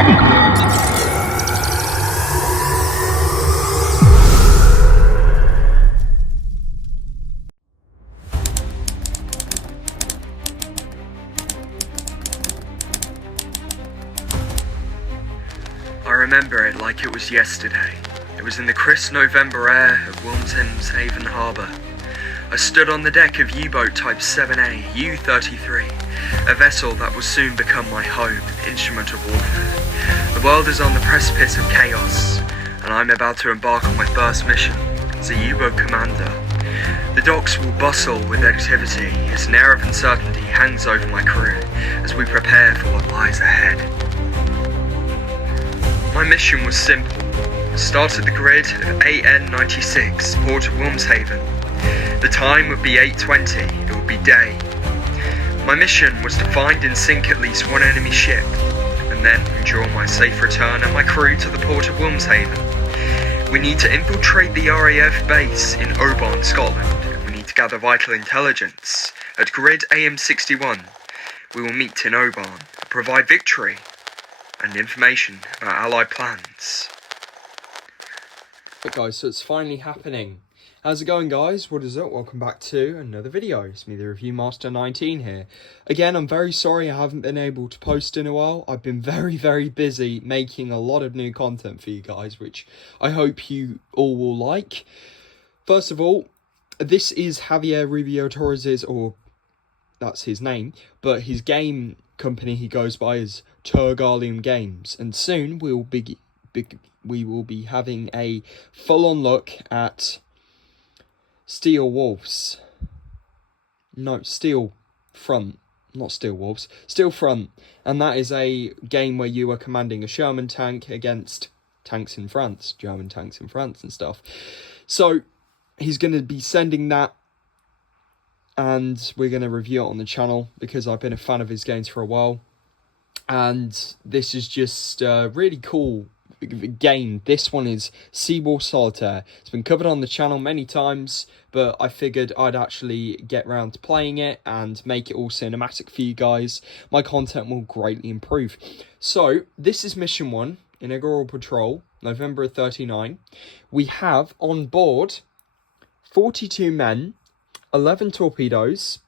I remember it like it was yesterday. It was in the crisp November air of Wilmshaven Harbour. I stood on the deck of U-boat Type 7A U-33, a vessel that will soon become my home and instrument of warfare. The world is on the precipice of chaos, and I'm about to embark on my first mission as a U-boat commander. The docks will bustle with activity as an air of uncertainty hangs over my crew as we prepare for what lies ahead. My mission was simple. Start at the grid of AN96, port of Wilmshaven. The time would be 8:20, it would be day. My mission was to find and sink at least one enemy ship, and then ensure my safe return and my crew to the port of Wilmshaven. We need to infiltrate the RAF base in Oban, Scotland, and we need to gather vital intelligence. At grid AM61, we will meet in Oban and provide victory and information about Allied plans. But guys, so it's finally happening. How's it going, guys? What is up? Welcome back to another video. It's me, the Review Master 19 here. Again, I'm very sorry I haven't been able to post in a while. I've been very busy making a lot of new content for you guys, which I hope you all will like. First of all, this is Javier Rubio Torres's, or that's his name, but his game company he goes by is Turgalium Games, and soon we will be having a full-on look at Steel Front, and that is a game where you are commanding a Sherman tank against tanks in France, German tanks in France and stuff. So he's going to be sending that, and we're going to review it on the channel because I've been a fan of his games for a while, and this is just a really cool game. This one is Sea Wolves Solitaire. It's been covered on the channel many times, but I figured I'd actually get round to playing it and make it all cinematic for you guys. My content will greatly improve. So this is mission 1, Inaugural Patrol, November 39. We have on board 42 men, 11 torpedoes,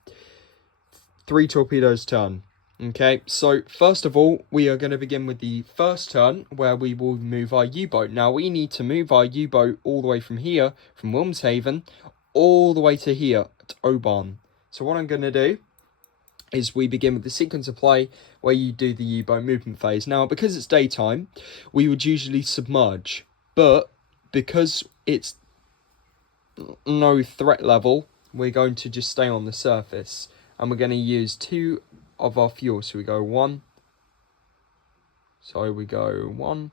3 torpedoes turn. Okay, so first of all, we are going to begin with the first turn, where we will move our U-boat. Now, we need to move our U-boat all the way from here, from Wilmshaven, all the way to here, at Oban. So what I'm going to do is we begin with the sequence of play, where you do the U-boat movement phase. Now, because it's daytime, we would usually submerge, but because it's no threat level, we're going to just stay on the surface, and we're going to use 2 of our fuel. So we go 1. So we go 1.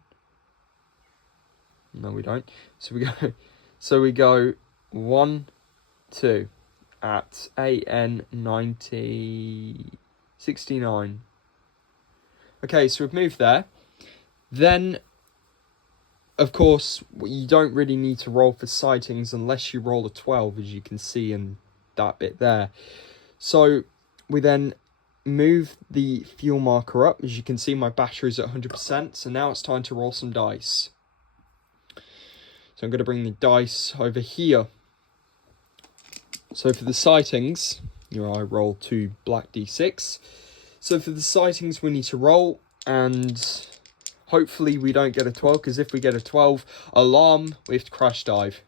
No, we don't. So we go 1, 2 at AN 69. Okay, so we've moved there. Then, of course, you don't really need to roll for sightings unless you roll a 12, as you can see in that bit there. So we then move the fuel marker up. As you can see, my battery is at 100%, so now it's time to roll some dice. So I'm going to bring the dice over here. So for the sightings, I roll 2 black d6. So for the sightings, we need to roll, and hopefully we don't get a 12, because if we get a 12, alarm, we have to crash dive.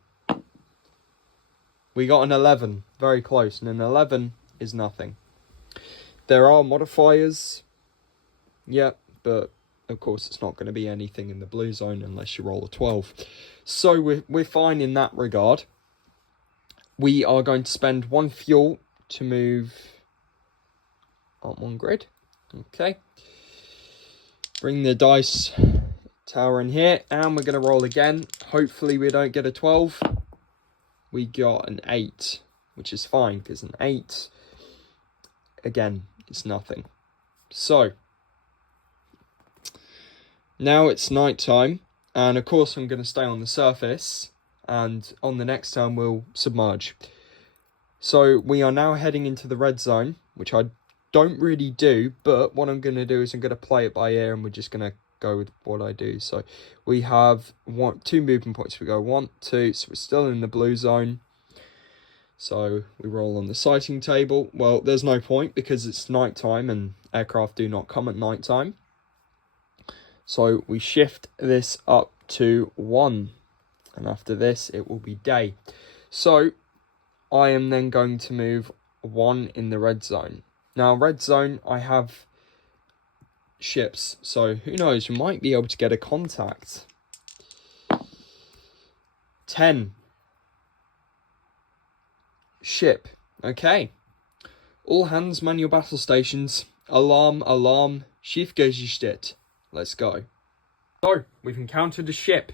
We got an 11, very close, and an 11 is nothing. There are modifiers, yeah, but of course it's not going to be anything in the blue zone unless you roll a 12. So we're fine in that regard. We are going to spend 1 fuel to move on 1 grid. Okay. Bring the dice tower in here, and we're going to roll again. Hopefully we don't get a 12. We got an 8, which is fine, because an 8, again, it's nothing. So now it's night time, and of course I'm going to stay on the surface, and on the next turn we'll submerge. So we are now heading into the red zone, which I don't really do, but what I'm going to do is I'm going to play it by ear, and we're just going to go with what I do. So we have two movement points. We go 1, 2, so we're still in the blue zone. So we roll on the sighting table. Well, there's no point because it's nighttime and aircraft do not come at nighttime. So we shift this up to 1. And after this, it will be day. So I am then going to move 1 in the red zone. Now, red zone, I have ships. So who knows, we might be able to get a contact. 10. Ship. Okay. All hands man your battle stations. Alarm, alarm. Schiffgesichtet. Let's go. So, we've encountered a ship.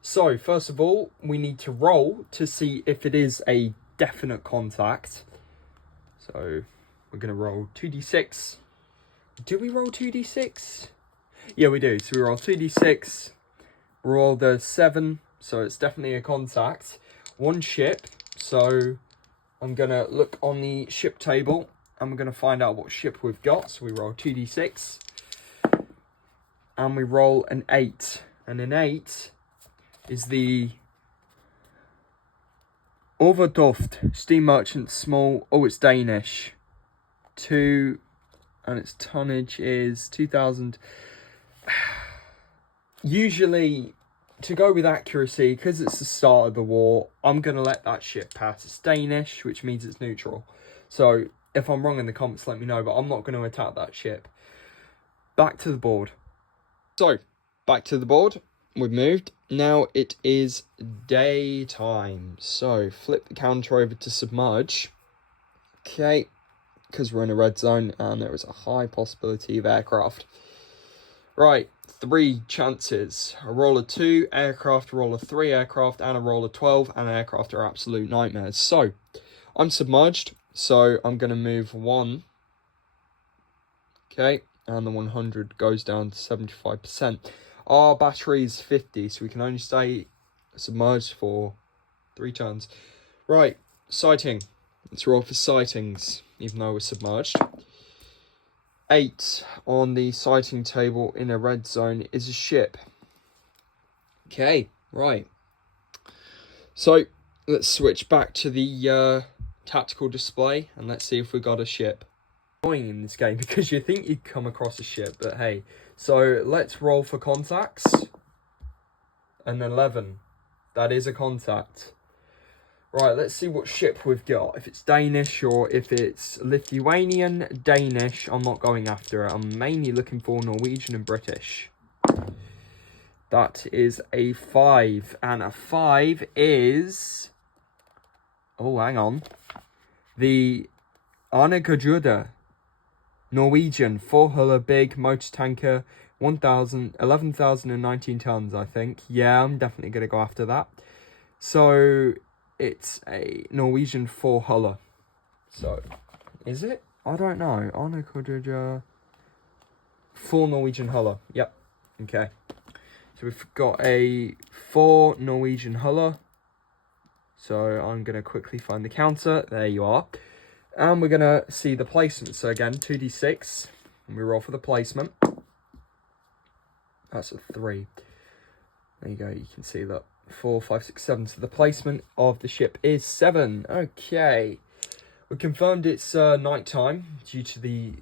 So, first of all, we need to roll to see if it is a definite contact. So, we're going to roll 2d6. Do we roll 2d6? Yeah, we do. So, we roll 2d6. Roll the 7. So, it's definitely a contact. 1 ship. So, I'm going to look on the ship table and we're going to find out what ship we've got. So we roll 2d6 and we roll an 8. And an 8 is the Overtoft Steam Merchant Small. Oh, it's Danish. 2, and its tonnage is 2,000. Usually, to go with accuracy, because it's the start of the war, I'm going to let that ship pass. It's Danish, which means it's neutral. So, if I'm wrong in the comments, let me know, but I'm not going to attack that ship. Back to the board. So, back to the board. We've moved. Now it is daytime. So, flip the counter over to submerge. Okay, because we're in a red zone and there is a high possibility of aircraft. Right. 3 chances. A roll of 2 aircraft, a roll of 3 aircraft, and a roll of 12, and aircraft are absolute nightmares. So, I'm submerged, so I'm going to move 1. Okay, and the 100 goes down to 75%. Our battery is 50, so we can only stay submerged for 3 turns. Right, sighting. Let's roll for sightings, even though we're submerged. 8 on the sighting table in a red zone is a ship. Okay, right. So, let's switch back to the tactical display and let's see if we got a ship. Annoying in this game because you think you'd come across a ship, but hey. So, let's roll for contacts. An 11. That is a contact. Right, let's see what ship we've got. If it's Danish or if it's Lithuanian, Danish, I'm not going after it. I'm mainly looking for Norwegian and British. That is a 5. And a 5 is... Oh, hang on. The Arnekajuda. Norwegian, 4-huller, big, motor tanker, 11,019 tons, I think. Yeah, I'm definitely going to go after that. So... It's a Norwegian 4-huller. So, is it? I don't know. 4 Norwegian huller. Yep. Okay. So we've got a 4 Norwegian huller. So I'm going to quickly find the counter. There you are. And we're going to see the placement. So again, 2d6. And we roll for the placement. That's a 3. There you go. You can see that. 4, 5, 6, 7. So the placement of the ship is 7. Okay. We confirmed it's night time due to the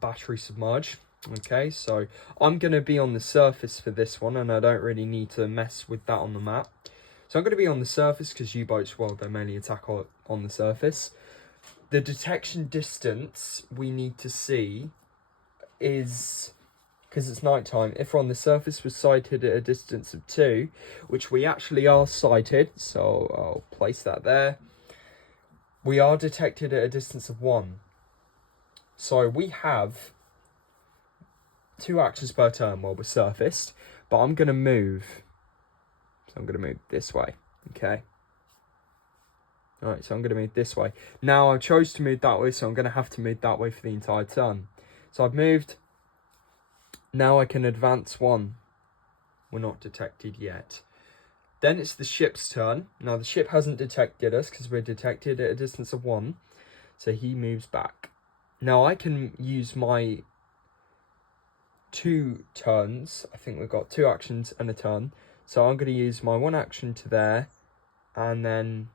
battery submerge. Okay, so I'm going to be on the surface for this one, and I don't really need to mess with that on the map. So I'm going to be on the surface because U-boats, well, they mainly attack on the surface. The detection distance we need to see is... Because it's nighttime, if we're on the surface, we're sighted at a distance of 2, which we actually are sighted, so I'll place that there. We are detected at a distance of 1. So we have 2 actions per turn while we're surfaced, but I'm going to move. So I'm going to move this way, okay? Alright, so I'm going to move this way. Now, I chose to move that way, so I'm going to have to move that way for the entire turn. So I've moved. Now I can advance 1. We're not detected yet. Then it's the ship's turn. Now the ship hasn't detected us because we're detected at a distance of 1. So he moves back. Now I can use my 2 turns. I think we've got 2 actions and a turn. So I'm going to use my 1 action to there, and then,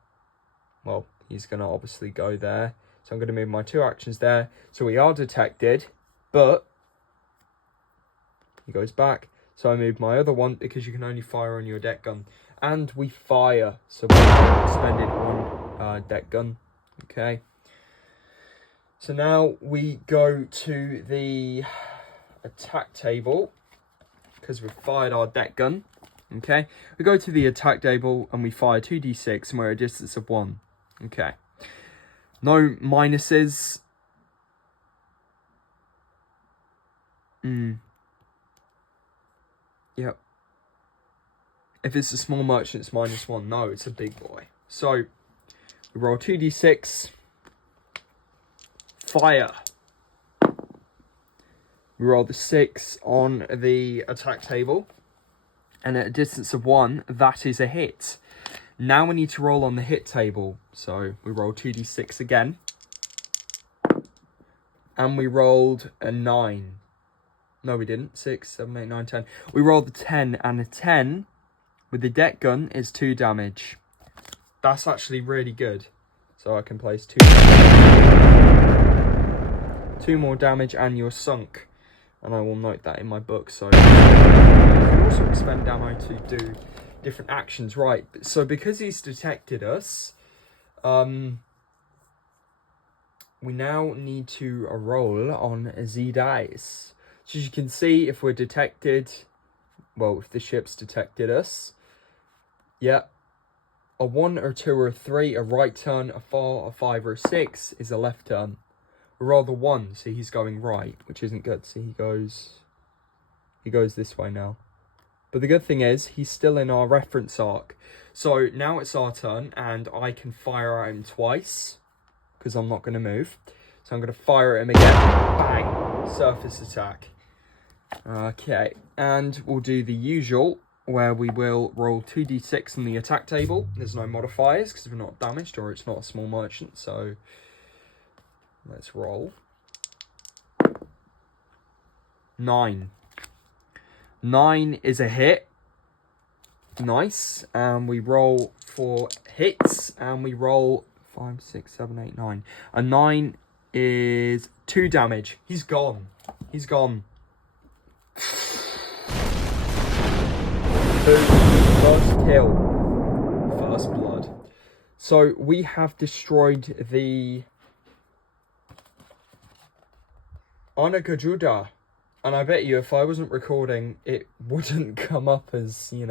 well, he's going to obviously go there. So I'm going to move my 2 actions there. So we are detected, but he goes back. So I move my other one because you can only fire on your deck gun. And we fire. So we expended 1 deck gun. Okay. So now we go to the attack table because we've fired our deck gun. Okay. We go to the attack table and we fire 2d6 and we're at a distance of 1. Okay. No minuses. Yep. If it's a small merchant, it's -1. No, it's a big boy. So we roll 2d6. Fire. We roll the 6 on the attack table. And at a distance of 1, that is a hit. Now we need to roll on the hit table. So we roll 2d6 again. And we rolled a 9. No, we didn't. 6, 7, 8, 9, 10. We rolled a 10, and a 10 with the deck gun is 2 damage. That's actually really good. So I can place 2 more damage, and you're sunk. And I will note that in my book. So you can also expend ammo to do different actions. Right, so because he's detected us, we now need to roll on Z dice. So as you can see, if we're detected, well, if the ship's detected us, yeah, a 1, a 2, or a 3, a right turn, a 4, a 5, or a 6 is a left turn. We roll the 1, see, he's going right, which isn't good. See, he goes this way now. But the good thing is, he's still in our reference arc. So now it's our turn, and I can fire at him twice, because I'm not going to move. So I'm going to fire at him again. Bang! Surface attack. Okay, and we'll do the usual, where we will roll 2d6 on the attack table. There's no modifiers, because we're not damaged, or it's not a small merchant, so let's roll. 9. 9 is a hit. Nice. And we roll for hits, and we roll 5, 6, 7, 8, 9. A 9 is 2 damage. He's gone. He's gone. First kill. First blood. So we have destroyed the Onagajuda. And I bet you if I wasn't recording, it wouldn't come up as, you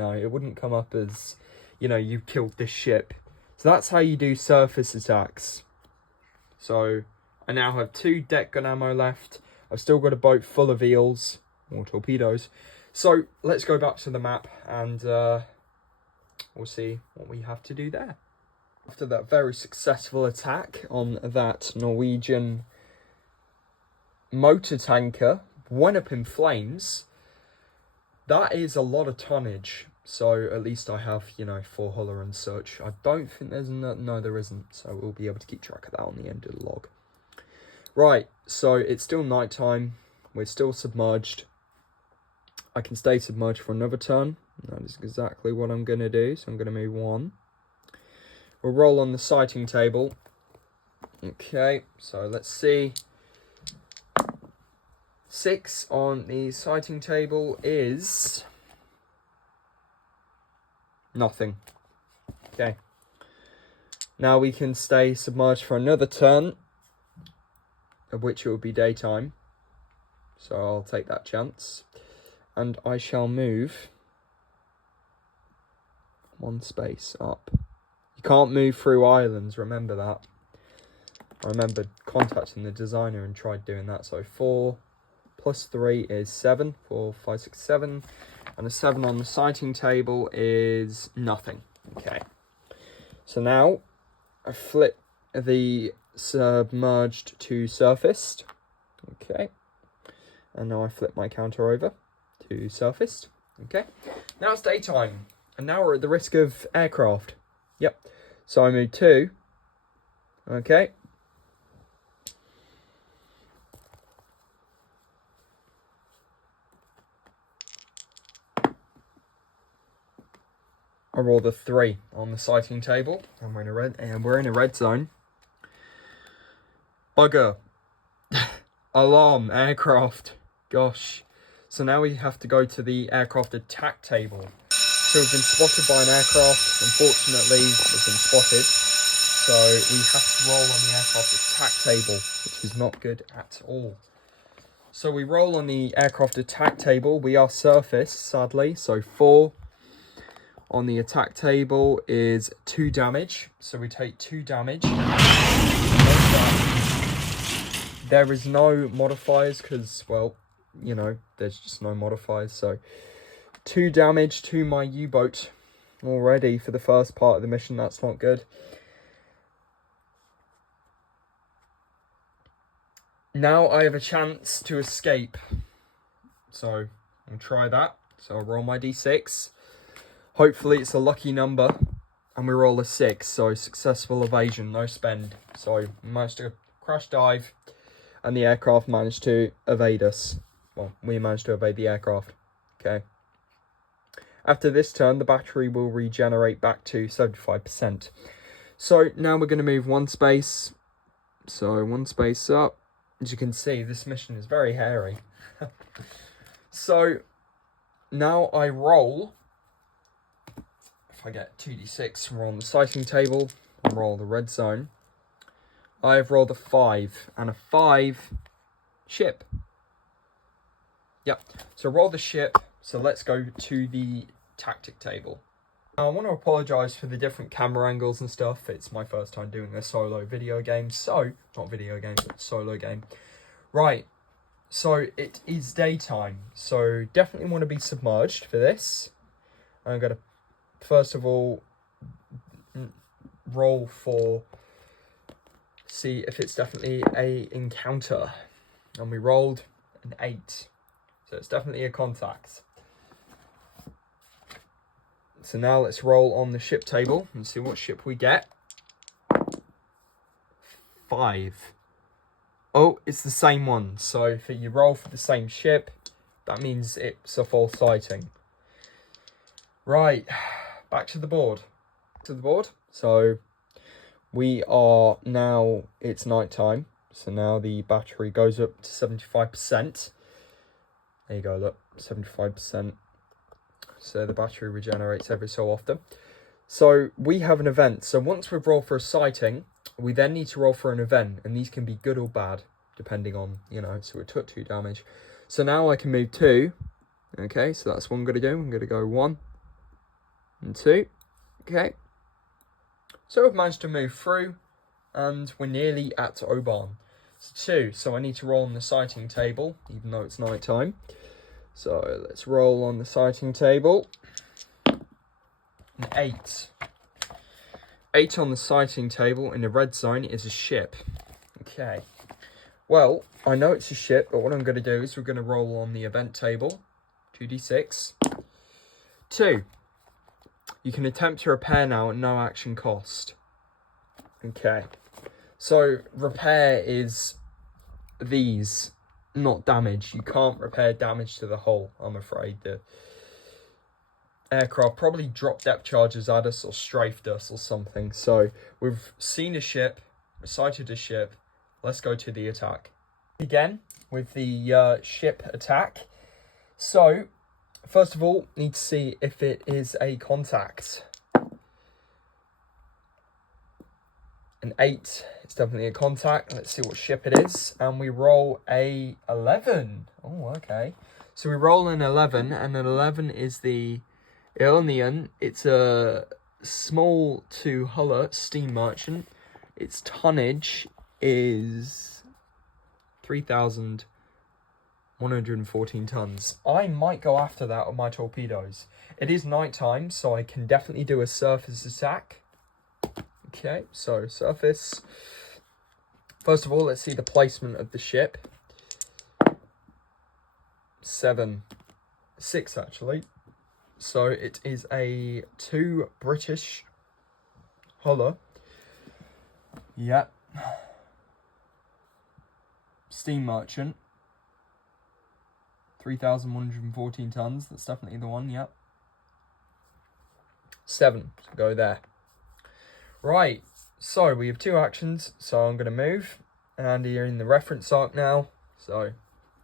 killed this ship. So that's how you do surface attacks. So I now have 2 deck gun ammo left. I've still got a boat full of eels, or torpedoes. So let's go back to the map and we'll see what we have to do there. After that very successful attack on that Norwegian motor tanker, went up in flames. That is a lot of tonnage. So at least I have, 4 huller and such. I don't think there's no, there isn't. So we'll be able to keep track of that on the end of the log. Right, so it's still nighttime. We're still submerged. I can stay submerged for another turn. That is exactly what I'm going to do. So I'm going to move 1. We'll roll on the sighting table. Okay, so let's see. 6 on the sighting table is nothing. Okay. Now we can stay submerged for another turn, of which it will be daytime. So I'll take that chance. And I shall move 1 space up. You can't move through islands, remember that. I remember contacting the designer and tried doing that. So 4 plus 3 is 7. 4, 5, 6, 7. And a 7 on the sighting table is nothing. Okay. So now I flip the submerged to surfaced. Okay. And now I flip my counter over to surfaced. Okay. Now it's daytime. And now we're at the risk of aircraft. Yep. So I move 2. Okay. roll the 3 on the sighting table, and we're in a red zone. Bugger. Alarm, aircraft. Gosh. So now we have to go to the aircraft attack table. So we've been spotted by an aircraft. Unfortunately, we've been spotted. So we have to roll on the aircraft attack table, which is not good at all. So we roll on the aircraft attack table. We are surface, sadly. So 4 on the attack table is 2 damage. So we take 2 damage. There is no modifiers because, well, you know, there's just no modifiers. So 2 damage to my U-boat already for the first part of the mission. That's not good. Now I have a chance to escape. So I'll try that. So I'll roll my d6. Hopefully it's a lucky number. And we roll a 6. So successful evasion, no spend. So we managed to crash dive. And the aircraft managed to evade us. Well, we managed to evade the aircraft. Okay. After this turn, the battery will regenerate back to 75%. So now we're going to move 1 space. So 1 space up. As you can see, this mission is very hairy. So now I roll. If I get 2d6, roll on the sighting table and roll the red zone. I have rolled a 5 and a 5 ship. Yep. So roll the ship. So let's go to the tactic table. I want to apologise for the different camera angles and stuff. It's my first time doing a solo video game. So, not video game, but solo game. Right. So it is daytime. So definitely want to be submerged for this. I'm going to, first of all, roll for, see if it's definitely a encounter. And we rolled an 8. So it's definitely a contact. So now let's roll on the ship table and see what ship we get. 5. Oh, it's the same one. So if you roll for the same ship, that means it's a false sighting. Right, back to the board. So we are now, it's night time. So now the battery goes up to 75%. There you go, look, 75%. So the battery regenerates every so often. So we have an event. So once we've rolled for a sighting, we then need to roll for an event. And these can be good or bad, depending on, you know, so we took 2 damage. So now I can move 2. Okay, so that's what I'm going to do. I'm going to go 1 and 2. Okay. So we've managed to move through. And we're nearly at Oban. It's 2. So I need to roll on the sighting table, even though it's night time. So let's roll on the sighting table. An 8. 8 on the sighting table in the red zone is a ship. Okay. Well, I know it's a ship, but what I'm going to do is we're going to roll on the event table. 2d6. 2. You can attempt to repair now at no action cost. Okay. So repair is these. Not damage. You can't repair damage to the hull, I'm afraid. The aircraft probably dropped depth charges at us or strafed us or something. So we've seen a ship, sighted a ship. Let's go to the attack. Again with the ship attack. So first of all, need to see if it is a contact. An 8, it's definitely a contact. Let's see what ship it is. And we roll a 11. Oh, okay. So we roll an 11, and an 11 is the Ionian. It's a small to huller steam merchant. Its tonnage is 3,114 tons. I might go after that with my torpedoes. It is nighttime, so I can definitely do a surface attack. Okay, so surface. First of all, let's see the placement of the ship. 7. 6, actually. So it is a 2 British huller. Yep. Steam merchant. 3,114 tons. That's definitely the one, yep. 7. So go there. Right, so we have 2 actions, so I'm going to move, and you're in the reference arc now, so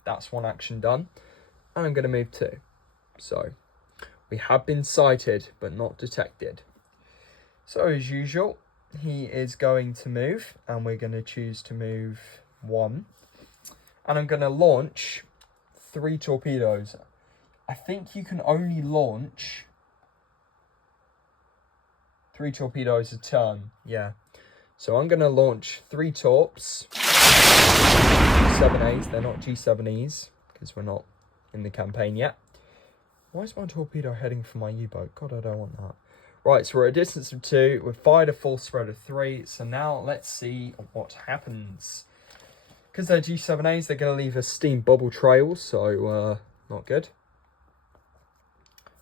that's 1 action done, and I'm going to move 2. So we have been sighted, but not detected. So as usual, he is going to move, and we're going to choose to move 1, and I'm going to launch 3 torpedoes. I think you can only launch 3 torpedoes a turn, yeah. So I'm going to launch 3 torps, G7As, they're not G7Es, because we're not in the campaign yet. Why is my torpedo heading for my U-boat? God, I don't want that. Right, so we're at a distance of 2, we've fired a full spread of 3, so now let's see what happens. Because they're G7As, they're going to leave a steam bubble trail, so not good.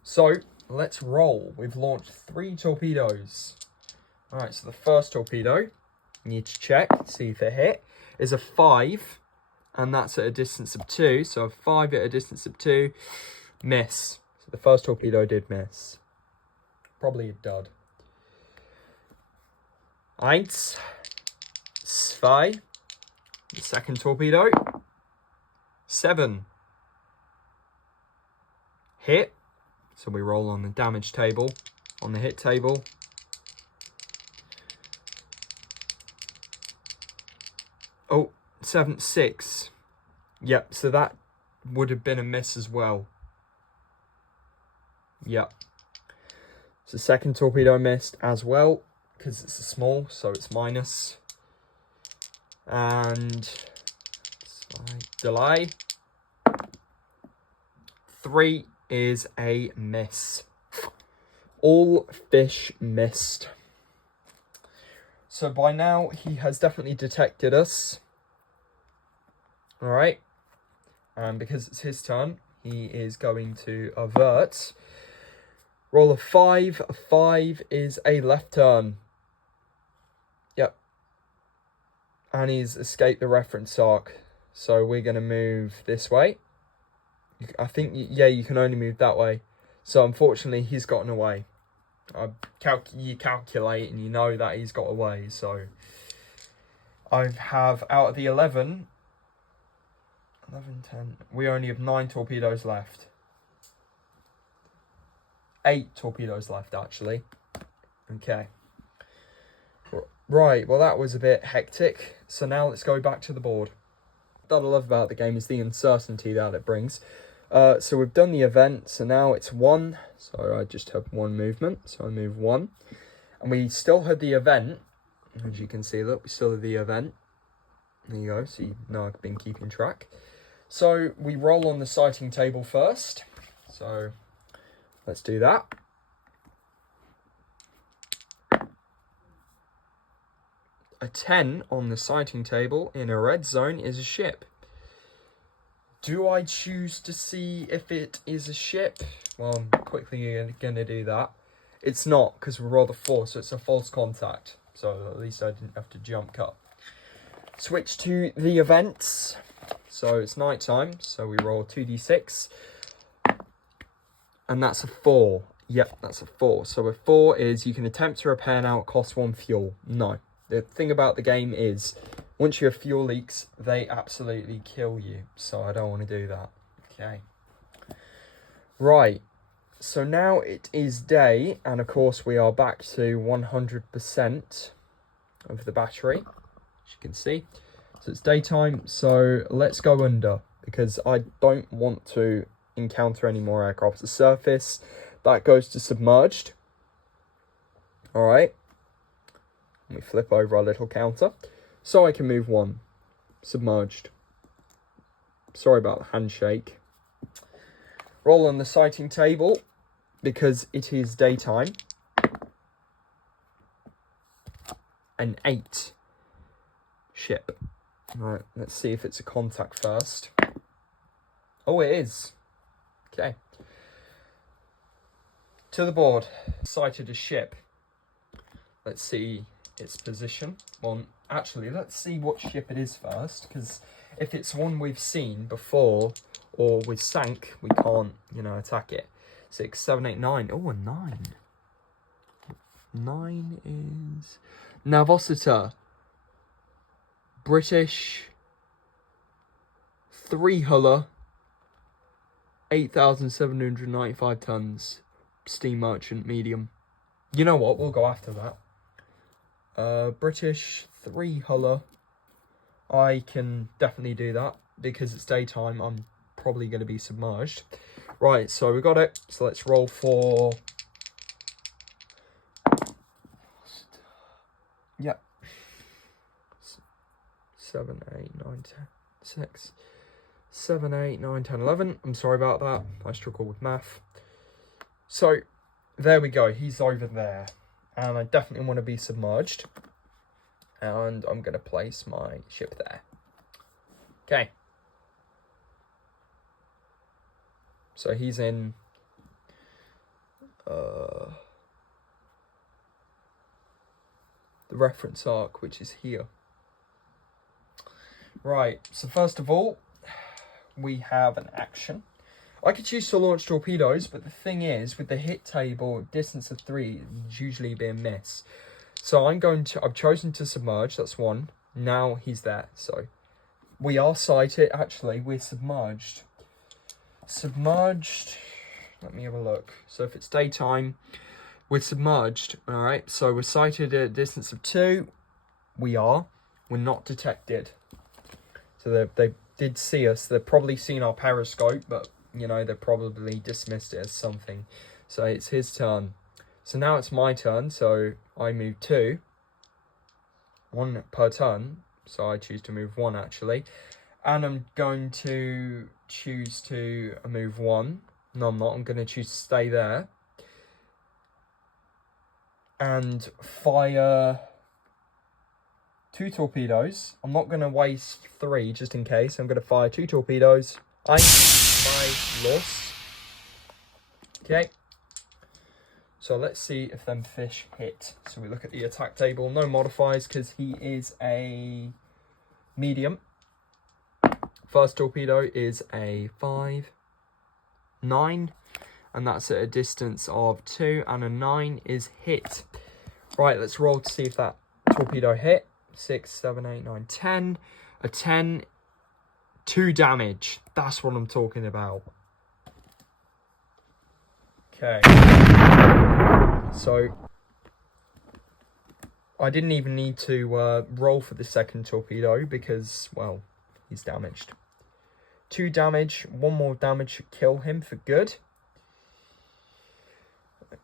So, let's roll. We've launched 3 torpedoes. Alright, so the first torpedo, you need to check, see if it hit, is a 5, and that's at a distance of 2, so a 5 at a distance of 2, miss. So the first torpedo did miss. Probably a dud. 1, 2, the second torpedo, 7, hit, so we roll on the damage table, on the hit table. Oh, 7, 6. Yep, so that would have been a miss as well. Yep. So second torpedo missed as well, because it's a small, so it's minus. And delay. 3 is a miss. All fish missed. So by now, he has definitely detected us. Alright. And because it's his turn, he is going to avert. Roll a 5. A 5 is a left turn. Yep. And he's escaped the reference arc. So we're going to move this way. I think, yeah, you can only move that way. So unfortunately, he's gotten away. You calculate and you know that he's got away. So I have, out of the 11, 10, we only have 9 torpedoes left. 8 torpedoes left, actually. Okay. Right, well, that was a bit hectic. So now let's go back to the board. What I love about the game is the uncertainty that it brings. So we've done the event, so now it's 1. So I just have 1 movement, so I move 1. And we still had the event. As you can see, look, we still have the event. There you go, so you know I've been keeping track. So we roll on the sighting table first. So let's do that. A 10 on the sighting table in a red zone is a ship. Do I choose to see if it is a ship? Well, I'm quickly going to do that. It's not, because we rolled a 4, so it's a false contact. So at least I didn't have to jump cut. Switch to the events. So it's night time, so we roll 2d6. And that's a 4. Yep, that's a 4. So a 4 is you can attempt to repair now, it costs 1 fuel. No. The thing about the game is, once you have fuel leaks, they absolutely kill you. So I don't want to do that. Okay. Right. So now it is day, and of course we are back to 100% of the battery, as you can see. So it's daytime, so let's go under, because I don't want to encounter any more aircraft. The surface, that goes to submerged. Alright. Let me flip over our little counter. So I can move 1. Submerged. Sorry about the handshake. Roll on the sighting table, because it is daytime. An 8. Ship. Right, let's see if it's a contact first. Oh, it is. Okay. To the board. Sighted a ship. Let's see its position. Well, actually, let's see what ship it is first, because if it's one we've seen before or we sank, we can't, attack it. 6, 7, 8, 9. Oh, a 9. 9 is Navocita. British 3 huller, 8,795 tons, steam merchant, medium. You know what? We'll go after that. British 3 huller. I can definitely do that because it's daytime. I'm probably going to be submerged. Right, so we got it. So let's roll for. Yep. 7, 8, 9, 10, 6, 7, 8, 9, 10, 11. I'm sorry about that. I struggle with math. So, there we go. He's over there. And I definitely want to be submerged. And I'm going to place my ship there. Okay. So, he's in... the reference arc, which is here. Right, so first of all, we have an action. I could choose to launch torpedoes, but the thing is, with the hit table, distance of 3 would usually be a miss. So I've chosen to submerge, that's 1. Now he's there, so we are sighted. Actually, we're submerged. Submerged, let me have a look. So if it's daytime, we're submerged, alright? So we're sighted at a distance of 2. We're not detected. So they did see us. They've probably seen our periscope, but, you know, they probably dismissed it as something. So it's his turn. So now it's my turn, so I move 2. 1 per turn. So I choose to move 1, actually. And I'm going to choose to move 1. No, I'm not. I'm going to choose to stay there. And fire 2 torpedoes. I'm not going to waste 3 just in case. I'm going to fire 2 torpedoes. My loss. Okay. So let's see if them fish hit. So we look at the attack table. No modifiers because he is a medium. First torpedo is a 5. 9. And that's at a distance of 2. And a 9 is hit. Right, let's roll to see if that torpedo hit. 6, 7, 8, 9, 10. A 10. 2 damage. That's what I'm talking about. Okay. So, I didn't even need to roll for the second torpedo because, well, he's damaged. 2 damage. 1 more damage should kill him for good.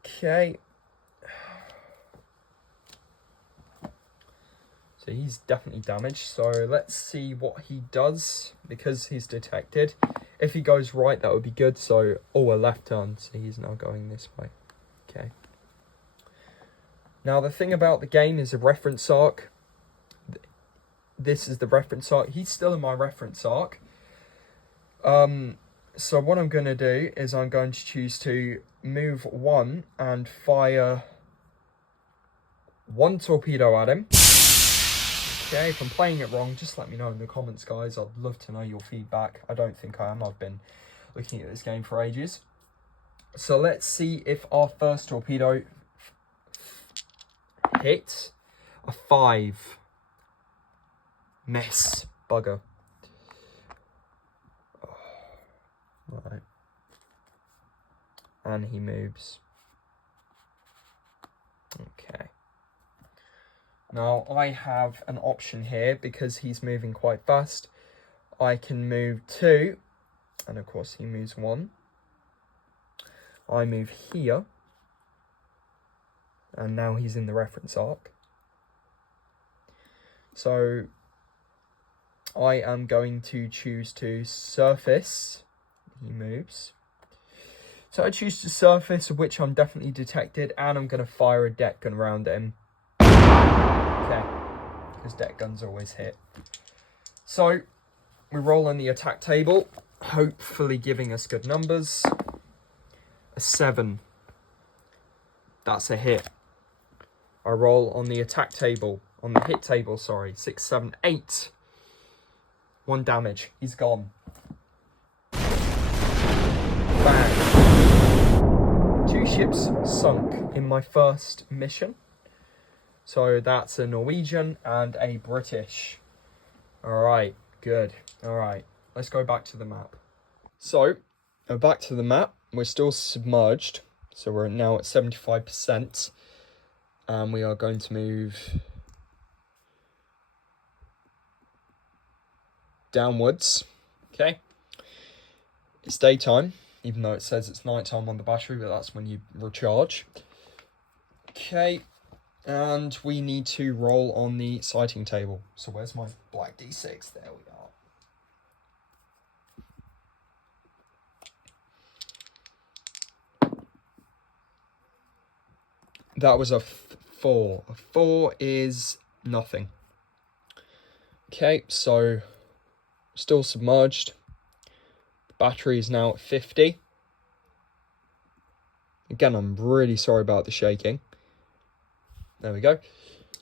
Okay. So he's definitely damaged. So let's see what he does because he's detected. If he goes right, that would be good. So, a left turn. So he's now going this way. Okay. Now the thing about the game is a reference arc. This is the reference arc. He's still in my reference arc. So what I'm going to do is I'm going to choose to move 1 and fire 1 torpedo at him. Okay, if I'm playing it wrong, just let me know in the comments, guys. I'd love to know your feedback. I don't think I am. I've been looking at this game for ages. So let's see if our first torpedo hits. A 5. Miss. Bugger. Right. And he moves. Okay. Now, I have an option here because he's moving quite fast. I can move 2, and of course he moves 1. I move here, and now he's in the reference arc. So, I am going to choose to surface. He moves. So I choose to surface, which I'm definitely detected, and I'm going to fire a deck gun around him. Okay, because deck guns always hit. So, we roll on the attack table, hopefully giving us good numbers. A 7. That's a hit. I roll on the attack table, on the hit table, sorry. 6, 7, 8. 1 damage. He's gone. Bang. 2 ships sunk in my first mission. So that's a Norwegian and a British. Alright, good. Alright, let's go back to the map. So, back to the map. We're still submerged. So we're now at 75%. And we are going to move downwards. Okay. It's daytime, even though it says it's nighttime on the battery, but that's when you recharge. Okay. And we need to roll on the sighting table. So where's my black D6? There we are. That was a 4. A 4 is nothing. Okay, so still submerged. The battery is now at 50. Again, I'm really sorry about the shaking. There we go.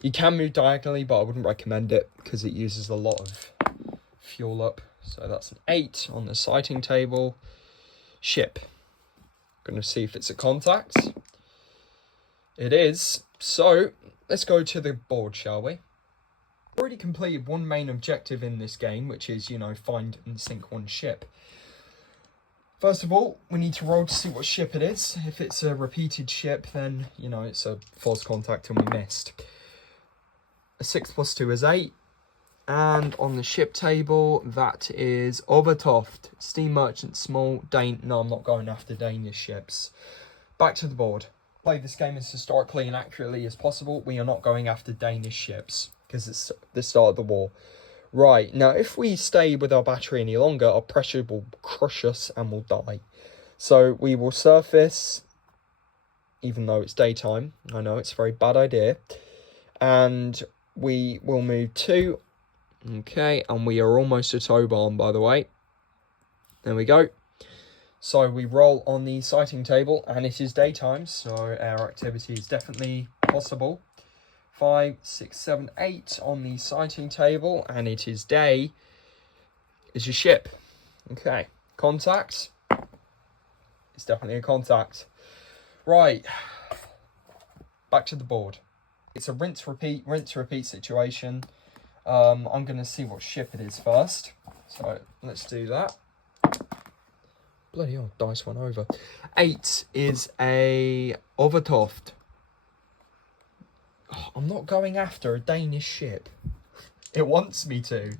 You can move diagonally, but I wouldn't recommend it because it uses a lot of fuel up. So that's an 8 on the sighting table. Ship. Going to see if it's a contact. It is. So let's go to the board, shall we? Already completed one main objective in this game, which is, find and sink one ship. First of all, we need to roll to see what ship it is. If it's a repeated ship, then, it's a false contact and we missed. A 6 plus 2 is 8. And on the ship table, that is Overtoft, Steam Merchant, Small, No, I'm not going after Danish ships. Back to the board. Play this game as historically and accurately as possible. We are not going after Danish ships because it's the start of the war. Right, now if we stay with our battery any longer, our pressure will crush us and we'll die. So we will surface, even though it's daytime. I know it's a very bad idea. And we will move 2. Okay, and we are almost at Oban, by the way. There we go. So we roll on the sighting table, and it is daytime, so our activity is definitely possible. 5, 6, 7, 8 on the sighting table, and it is day. Is your ship. Okay, contact. It's definitely a contact. Right, back to the board. It's a rinse, repeat situation. I'm going to see what ship it is first. So let's do that. Bloody hell, dice went over. 8 is a Overtoft. Oh, I'm not going after a Danish ship. It wants me to.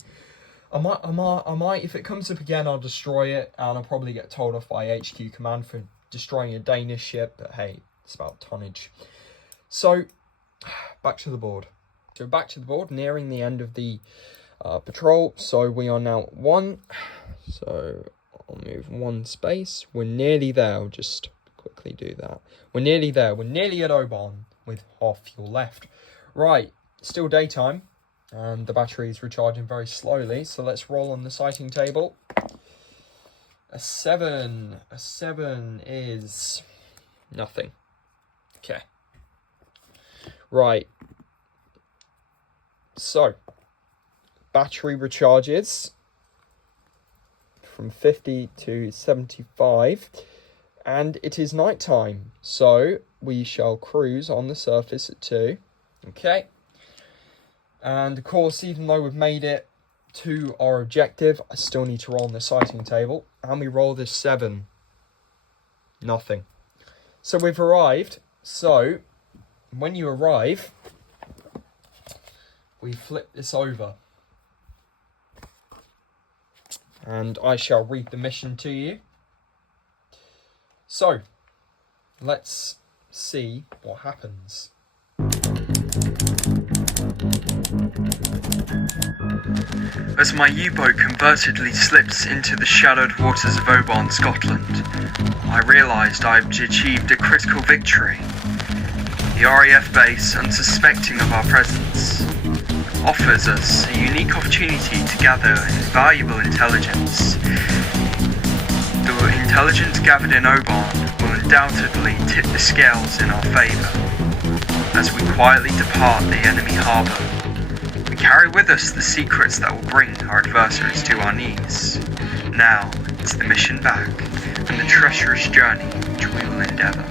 I might, if it comes up again, I'll destroy it, and I'll probably get told off by HQ command for destroying a Danish ship, but hey, it's about tonnage. So, back to the board. So back to the board, nearing the end of the patrol. So we are now at 1. So I'll move 1 space. We're nearly there. I'll just quickly do that. We're nearly there. We're nearly at Oban with half fuel left. Right, still daytime. And the battery is recharging very slowly. So let's roll on the sighting table. A 7. A 7 is nothing. Okay. Right. So, battery recharges from 50 to 75, and it is night time, so we shall cruise on the surface at 2. Okay, and of course, even though we've made it to our objective, I still need to roll on the sighting table, and we roll this 7. Nothing. So we've arrived. So when you arrive, we flip this over. And I shall read the mission to you. So, let's see what happens. As my U-boat convertedly slips into the shadowed waters of Oban, Scotland, I realised I'd achieved a critical victory. The RAF base, unsuspecting of our presence, offers us a unique opportunity to gather invaluable intelligence. The intelligence gathered in Oban will undoubtedly tip the scales in our favour. As we quietly depart the enemy harbour, we carry with us the secrets that will bring our adversaries to our knees. Now it's the mission back and the treacherous journey which we will endeavour.